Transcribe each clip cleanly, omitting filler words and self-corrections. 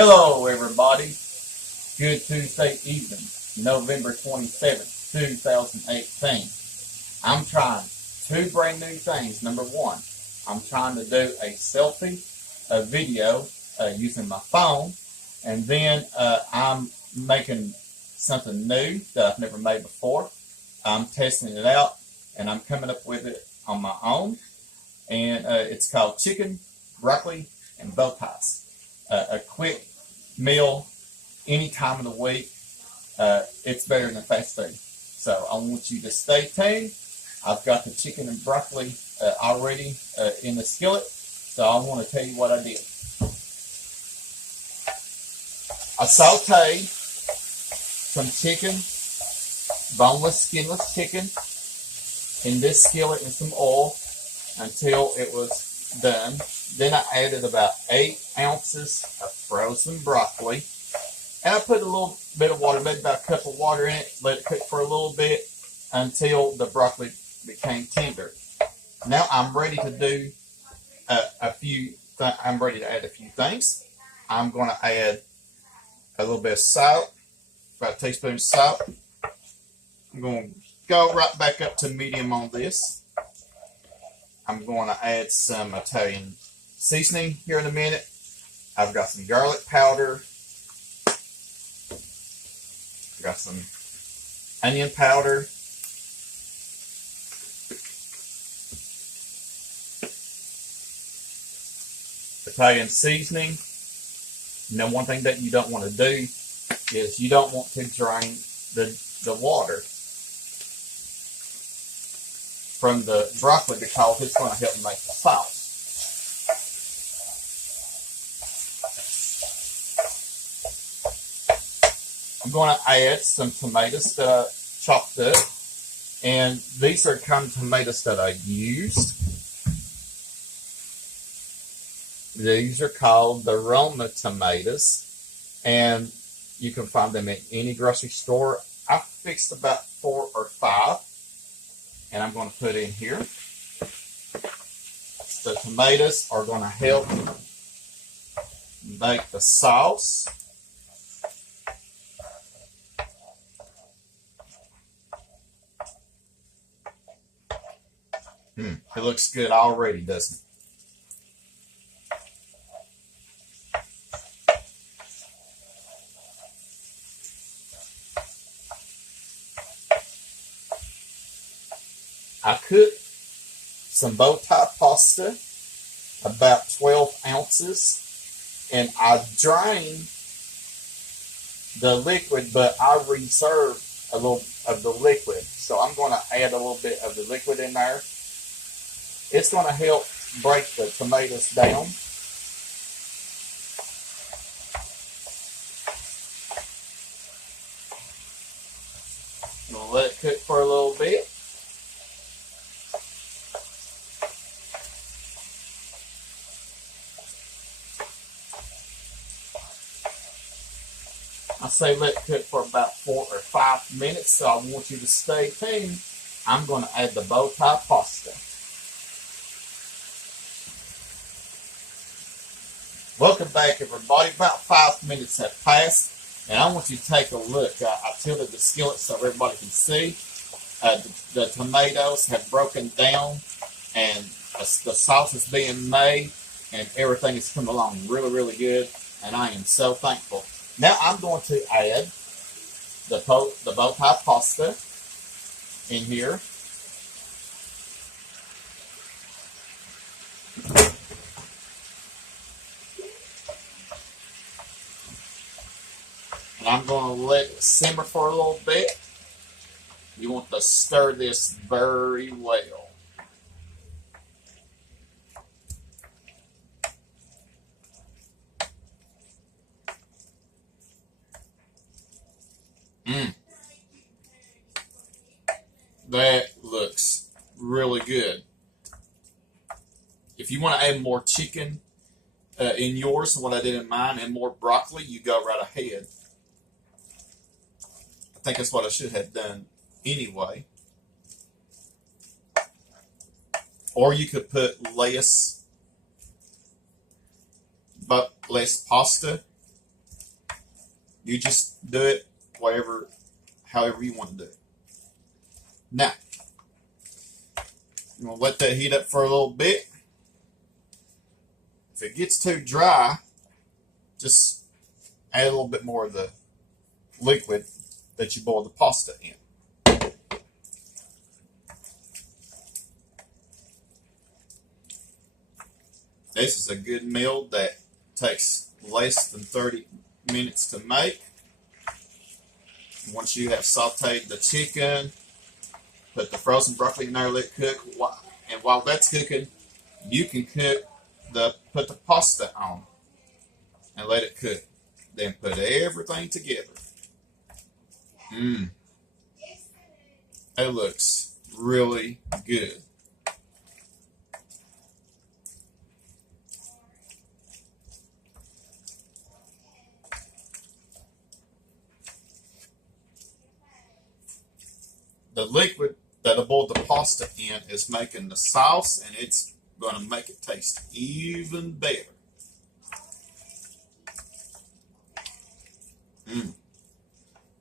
Hello, everybody. Good Tuesday evening, November 27th, 2018. I'm trying two brand new things. Number one, I'm trying to do a selfie, a video using my phone, and then I'm making something new that I've never made before. I'm testing it out, and I'm coming up with it on my own, and it's called chicken, broccoli, and Bowties. A quick meal any time of the week. It's better than fast food. So I want you to stay tuned. I've got the chicken and broccoli already in the skillet. So I want to tell you what I did. I sauteed some chicken, boneless, skinless chicken, in this skillet in some oil until it was done. Then I added about 8 ounces of frozen broccoli. And I put a little bit of water, maybe about a cup of water in it, let it cook for a little bit until the broccoli became tender. Now I'm ready to do I'm ready to add a few things. I'm going to add a little bit of salt, about a teaspoon of salt. I'm going to go right back up to medium on this. I'm going to add some Italian seasoning here in a minute. I've got some garlic powder. I've got some onion powder. Italian seasoning. Now, one thing that you don't want to do is you don't want to drain the water from the broccoli because it's going to help make the sauce. I'm going to add some tomatoes that I chopped up, and these are kind of tomatoes that I used. These are called the Roma tomatoes, and you can find them at any grocery store. I fixed about 4 or 5, and I'm going to put in here. The tomatoes are going to help make the sauce. It looks good already, doesn't it? I cooked some bow tie pasta, about 12 ounces, and I drained the liquid, but I reserved a little of the liquid. So I'm going to add a little bit of the liquid in there. It's going to help break the tomatoes down. I'm going to let it cook for a little bit. I say let it cook for about 4 or 5 minutes, so I want you to stay tuned. I'm going to add the bow tie pasta. Welcome back, everybody. About 5 minutes have passed, and I want you to take a look. I tilted the skillet so everybody can see. The tomatoes have broken down, and the sauce is being made, and everything is coming along really, really good, and I am so thankful. Now I'm going to add the bow tie pasta in here. And I'm going to let it simmer for a little bit. You want to stir this very well. That looks really good. If you want to add more chicken in yours than what I did in mine and more broccoli, you go right ahead. I think that's what I should have done anyway. Or you could put less pasta You just do it however you want to do it. Now, I'm going to let that heat up for a little bit. If it gets too dry, just add a little bit more of the liquid that you boiled the pasta in. This is a good meal that takes less than 30 minutes to make. Once you have sauteed the chicken, put the frozen broccoli in there, let it cook. And while that's cooking, you can put the pasta on and let it cook. Then put everything together. It looks really good. The liquid that I boiled the pasta in is making the sauce, and it's going to make it taste even better.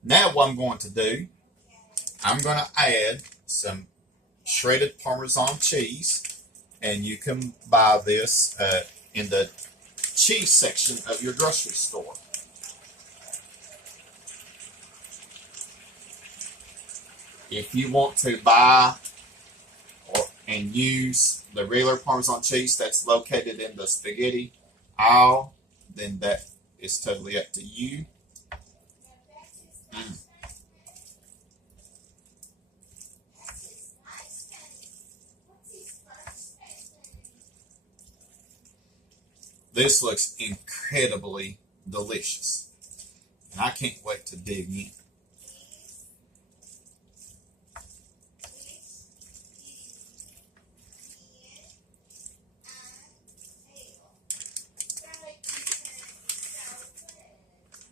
Now what I'm going to do, I'm going to add some shredded Parmesan cheese, and you can buy this in the cheese section of your grocery store. If you want to buy and use the regular Parmesan cheese that's located in the spaghetti aisle, then that is totally up to you. This looks incredibly delicious, and I can't wait to dig in.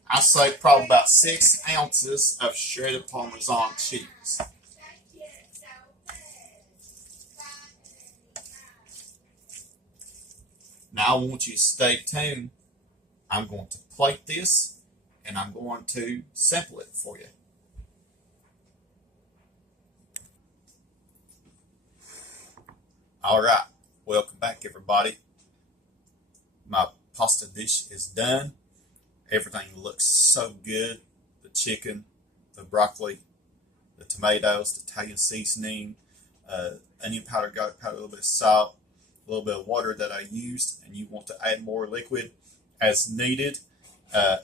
I say probably about 6 ounces of shredded Parmesan cheese. Now I want you to stay tuned. I'm going to plate this, and I'm going to sample it for you. All right, welcome back, everybody. My pasta dish is done. Everything looks so good. The chicken, the broccoli, the tomatoes, the Italian seasoning, onion powder, garlic powder, a little bit of salt, a little bit of water that I used, and you want to add more liquid as needed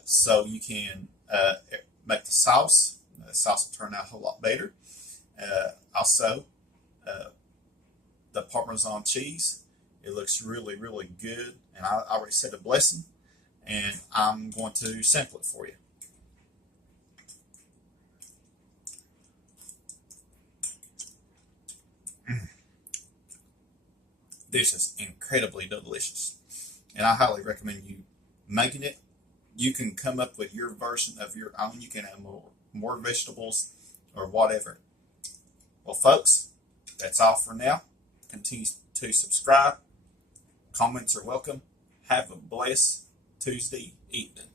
so you can make the sauce. The sauce will turn out a whole lot better. Also, the Parmesan cheese, it looks really, really good, and I already said a blessing, and I'm going to sample it for you. This is incredibly delicious, and I highly recommend you making it. You can come up with your version of your own. You can add more vegetables or whatever. Well, folks, that's all for now. Continue to subscribe. Comments are welcome. Have a blessed Tuesday evening.